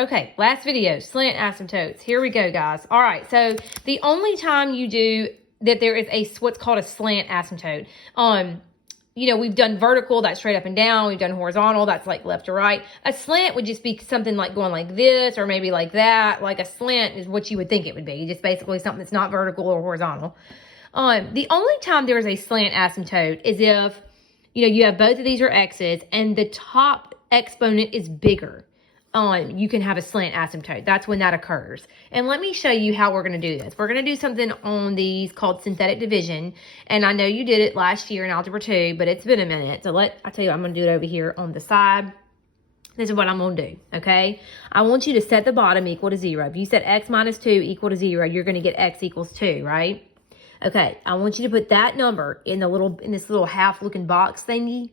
Okay, last video, slant asymptotes. Here we go, guys. All right, so the only time you do that there is a what's called a slant asymptote. We've done vertical, that's straight up and down. We've done horizontal, that's like left to right. A slant would just be something like going like this or maybe like that. Like a slant is what you would think it would be. Just basically something that's not vertical or horizontal. The only time there is a slant asymptote is if, you have both of these are x's and the top exponent is bigger. You can have a slant asymptote. That's when that occurs. And let me show you how we're going to do this. We're going to do something on these called synthetic division. And I know you did it last year in Algebra 2, but it's been a minute. So I tell you, I'm going to do it over here on the side. This is what I'm going to do, okay? I want you to set the bottom equal to 0. If you set x minus 2 equal to 0, you're going to get x equals 2, right? Okay, I want you to put that number in this little half-looking box thingy.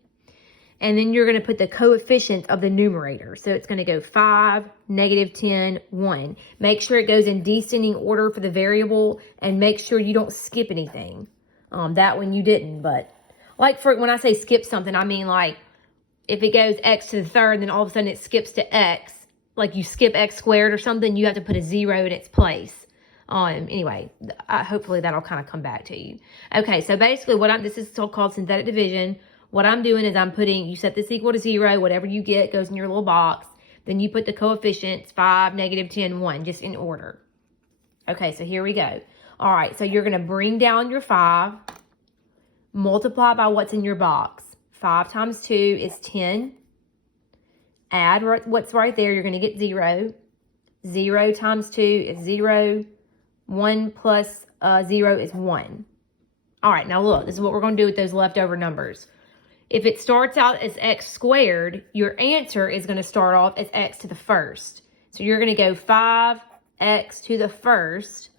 And then you're going to put the coefficients of the numerator. So it's going to go 5, negative 10, 1. Make sure it goes in descending order for the variable and make sure you don't skip anything. That one you didn't, but like for when I say skip something, I mean like if it goes x to the third, then all of a sudden it skips to x, like you skip x squared or something, you have to put a 0 in its place. Anyway, hopefully that'll kind of come back to you. Okay, so basically this is still called synthetic division. What I'm doing is you set this equal to 0, whatever you get goes in your little box. Then you put the coefficients, 5, negative 10, 1, just in order. Okay, so here we go. All right, so you're going to bring down your 5, multiply by what's in your box. 5 times 2 is 10. Add what's right there, you're going to get 0. 0 times 2 is 0. 1 plus 0 is 1. All right, now look, this is what we're going to do with those leftover numbers. If it starts out as x squared, your answer is going to start off as x to the first. So you're going to go 5x to the first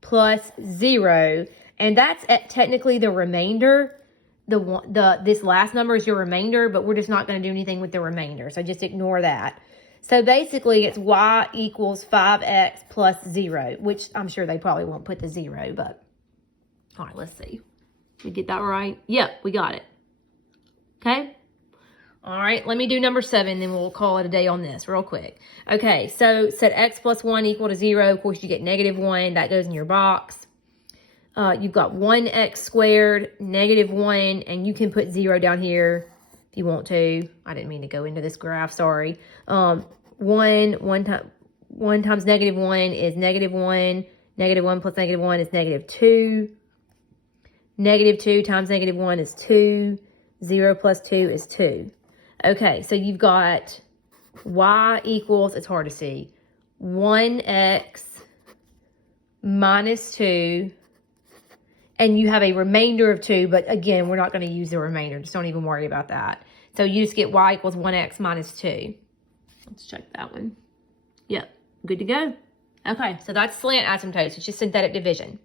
plus 0. And that's technically the remainder. This last number is your remainder, but we're just not going to do anything with the remainder. So just ignore that. So basically, it's y equals 5x plus 0, which I'm sure they probably won't put the 0, but all right, let's see. Did we get that right? Yep, we got it. Okay. All right, let me do number 7, then we'll call it a day on this real quick. Okay, so set x plus 1 equal to 0. Of course, you get negative 1. That goes in your box. You've got 1x squared, negative 1, and you can put 0 down here if you want to. I didn't mean to go into this graph, sorry. 1 times negative 1 is negative 1. Negative 1 plus negative 1 is negative 2. Negative 2 times negative 1 is 2. 0 plus 2 is 2. Okay, so you've got y equals, it's hard to see, 1x minus 2, and you have a remainder of 2, but again, we're not going to use the remainder. Just don't even worry about that. So you just get y equals 1x minus 2. Let's check that one. Yep, good to go. Okay, so that's slant asymptotes. It's just synthetic division.